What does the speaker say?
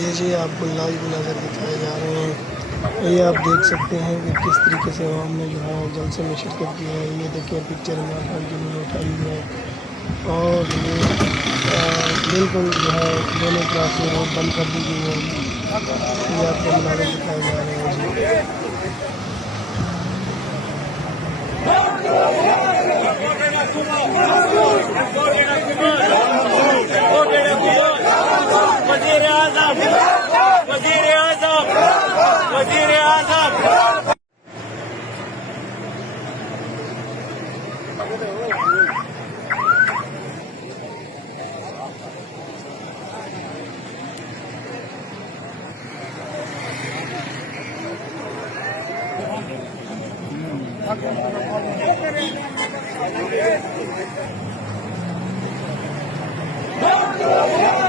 ये जी आपको लाइव नज़र दिखाए जा रहे हैं। ये आप देख सकते हैं कि किस तरीके से आवाम ने जो है जलसे में शिरकत की है। ये देखिए पिक्चर में आप जिन्होंने उठाई है और ये बिल्कुल जो है दोनों तरफ से रोड बंद कर दी गई है। ये आपको मनाज़र दिखाए जा रहे हैं जी। वज़ीर आज़म, वज़ीर आज़म, वज़ीर आज़म। Go!